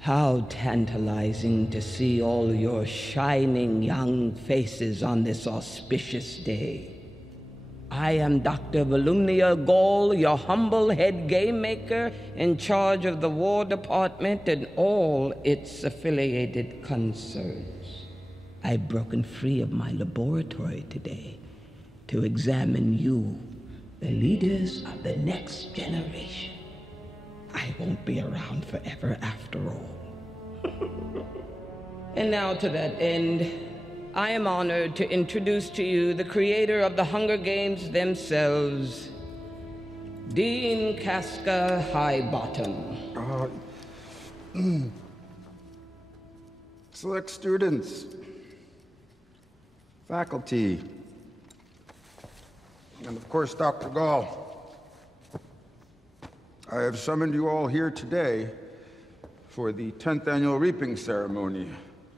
How tantalizing to see all your shining young faces on this auspicious day. I am Dr. Volumnia Gall, your humble head game maker in charge of the War Department and all its affiliated concerns. I've broken free of my laboratory today to examine you, the leaders of the next generation. I won't be around forever after all. And now to that end, I am honored to introduce to you the creator of the Hunger Games themselves, Dean Casca Highbottom. Select students, faculty, and of course, Dr. Gall. I have summoned you all here today for the 10th annual reaping ceremony,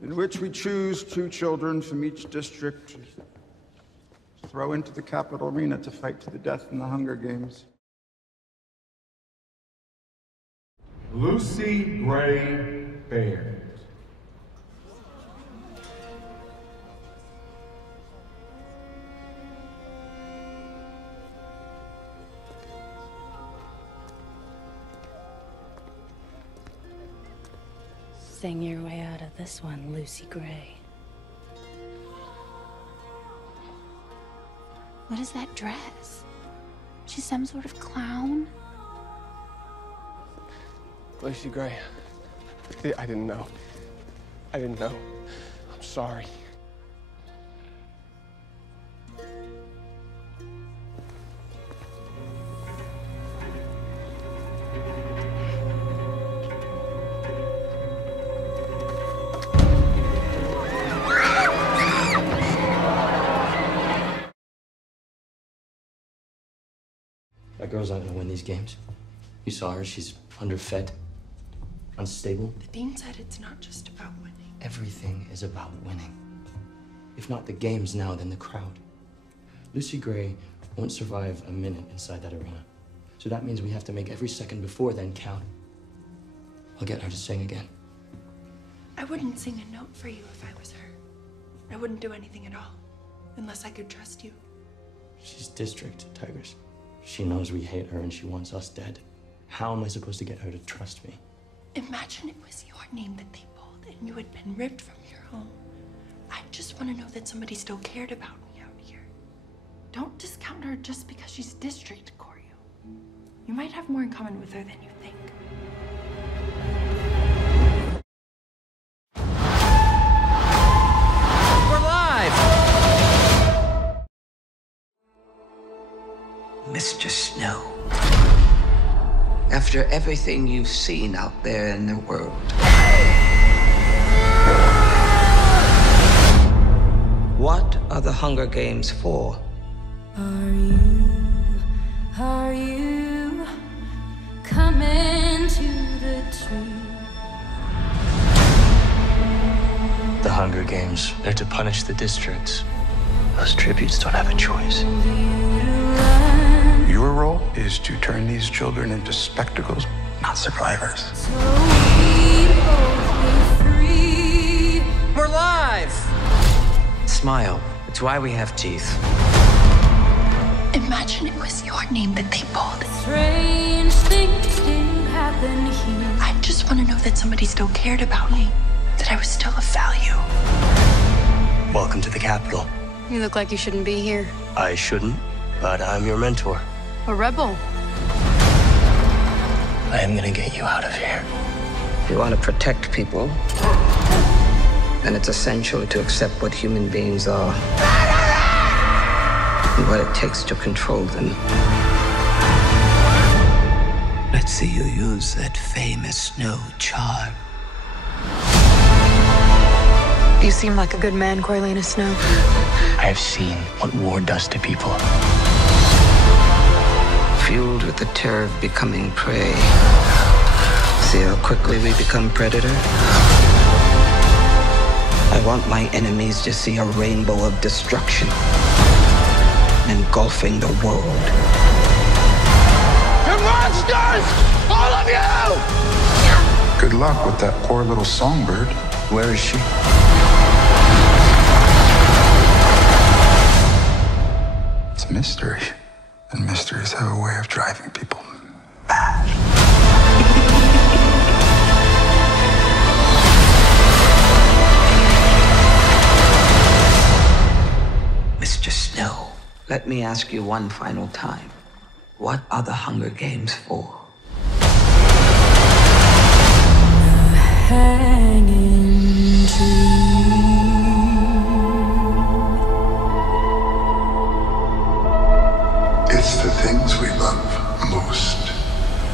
in which we choose 2 children from each district to throw into the Capitol arena to fight to the death in the Hunger Games. Lucy Gray Baird. Sing your way out of this one, Lucy Gray. What is that dress? She's some sort of clown? Lucy Gray. I didn't know. I didn't know. I'm sorry. That girl's not gonna win these games. You saw her, she's underfed, unstable. The dean said it's not just about winning. Everything is about winning. If not the games now, then the crowd. Lucy Gray won't survive a minute inside that arena. So that means we have to make every second before then count. I'll get her to sing again. I wouldn't sing a note for you if I was her. I wouldn't do anything at all, unless I could trust you. She's district, Tigers. She knows we hate her and she wants us dead. How am I supposed to get her to trust me? Imagine it was your name that they pulled and you had been ripped from your home. I just want to know that somebody still cared about me out here. Don't discount her just because she's district, Corio. You might have more in common with her than you think. We're live! Mr. Snow, after everything you've seen out there in the world, what are the Hunger Games for? Are you coming to the tree? The Hunger Games, they're to punish the districts. Those tributes don't have a choice. Your role is to turn these children into spectacles, not survivors. So we both be free. We're live! Smile. It's why we have teeth. Imagine it was your name that they pulled. Strange things did happen here. I just want to know that somebody still cared about me, that I was still of value. Welcome to the Capitol. You look like you shouldn't be here. I shouldn't, but I'm your mentor. A rebel. I am gonna get you out of here. If you want to protect people, then it's essential to accept what human beings are and what it takes to control them. Let's see you use that famous snow charm. You seem like a good man, Coriolanus Snow. I have seen what war does to people. Fueled with the terror of becoming prey. See how quickly we become predator? I want my enemies to see a rainbow of destruction engulfing the world. monsters! All of you! Good luck with that poor little songbird. Where is she? It's a mystery. And mysteries have a way of driving people mad. Mr. Snow, let me ask you one final time. What are the Hunger Games for? Hanging tree. It's the things we love most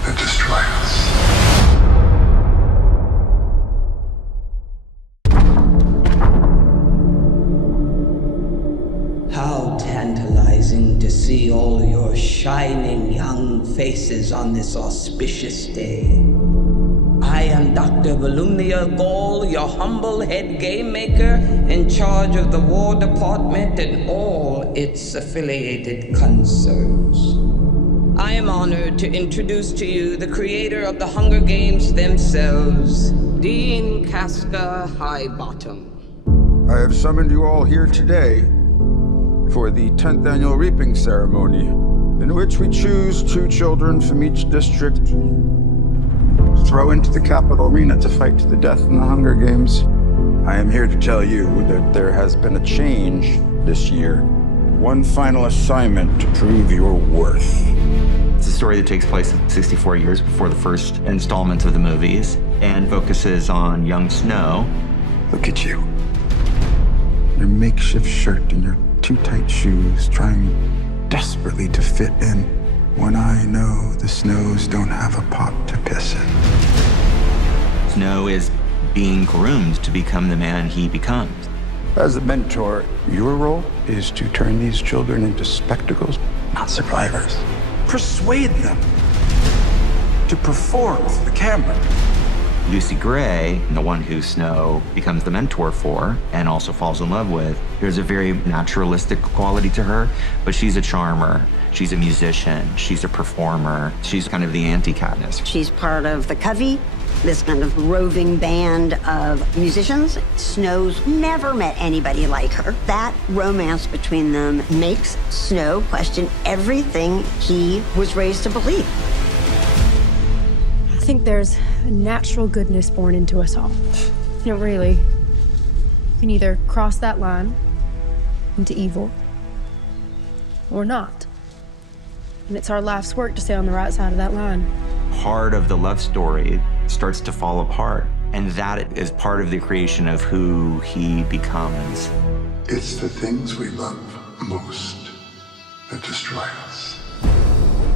that destroy us. How tantalizing to see all your shining young faces on this auspicious day. I am Dr. Volumnia Gall, your humble head game maker in charge of the War Department and all its affiliated concerns. I am honored to introduce to you the creator of the Hunger Games themselves, Dean Casca Highbottom. I have summoned you all here today for the 10th annual reaping ceremony, in which we choose 2 children from each district, throw into the capital arena to fight to the death in the Hunger Games. I am here to tell you that there has been a change this year. One final assignment to prove your worth. It's a story that takes place 64 years before the first installment of the movies and focuses on young Snow. Look at you. Your makeshift shirt and your too tight shoes, trying desperately to fit in when I know the Snows don't have a pot to piss in. Snow is being groomed to become the man he becomes. As a mentor, your role is to turn these children into spectacles, not survivors. Persuade them to perform for the camera. Lucy Gray, the one who Snow becomes the mentor for and also falls in love with, there's a very naturalistic quality to her, but she's a charmer. She's a musician. She's a performer. She's kind of the anti-Katniss. She's part of the Covey, this kind of roving band of musicians. Snow's never met anybody like her. That romance between them makes Snow question everything he was raised to believe. I think there's a natural goodness born into us all. You know, really, you can either cross that line into evil or not. And it's our life's work to stay on the right side of that line. Part of the love story starts to fall apart, and that is part of the creation of who he becomes. It's the things we love most that destroy us.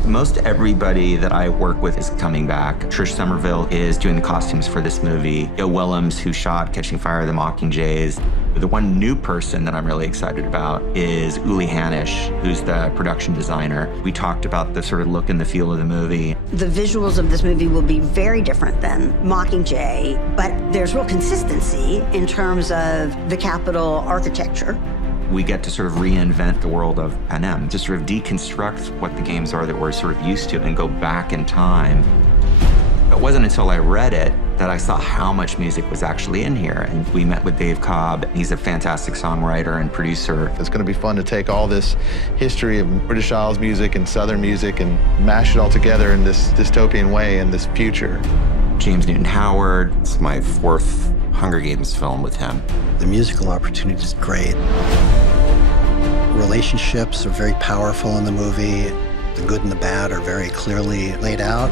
Most everybody that I work with is coming back. Trish Somerville is doing the costumes for this movie. Joe Willems, who shot Catching Fire, the Mockingjays. The one new person that I'm really excited about is Uli Hanisch, who's the production designer. We talked about the sort of look and the feel of the movie. The visuals of this movie will be very different than Mockingjay, but there's real consistency in terms of the Capitol architecture. We get to sort of reinvent the world of Panem, to sort of deconstruct what the games are that we're sort of used to and go back in time. It wasn't until I read it that I saw how much music was actually in here. And we met with Dave Cobb. He's a fantastic songwriter and producer. It's going to be fun to take all this history of British Isles music and Southern music and mash it all together in this dystopian way in this future. James Newton Howard. It's my 4th Hunger Games film with him. The musical opportunity is great. Relationships are very powerful in the movie. The good and the bad are very clearly laid out.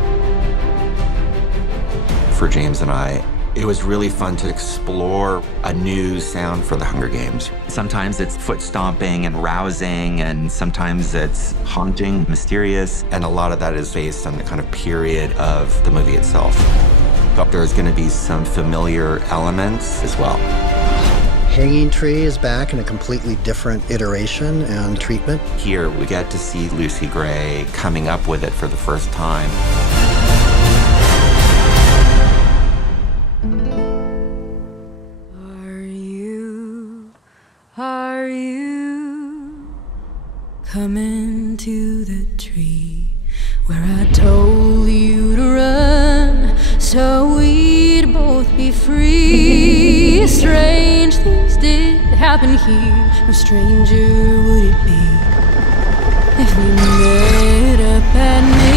For James and I, it was really fun to explore a new sound for the Hunger Games. Sometimes it's foot stomping and rousing, and sometimes it's haunting, mysterious, and a lot of that is based on the kind of period of the movie itself. But there's going to be some familiar elements as well. Hanging Tree is back in a completely different iteration and treatment. Here, we get to see Lucy Gray coming up with it for the first time. Are you coming to the tree where I told you to run so we'd both be free. Strange things did happen here, no stranger would it be if we met up at midnight.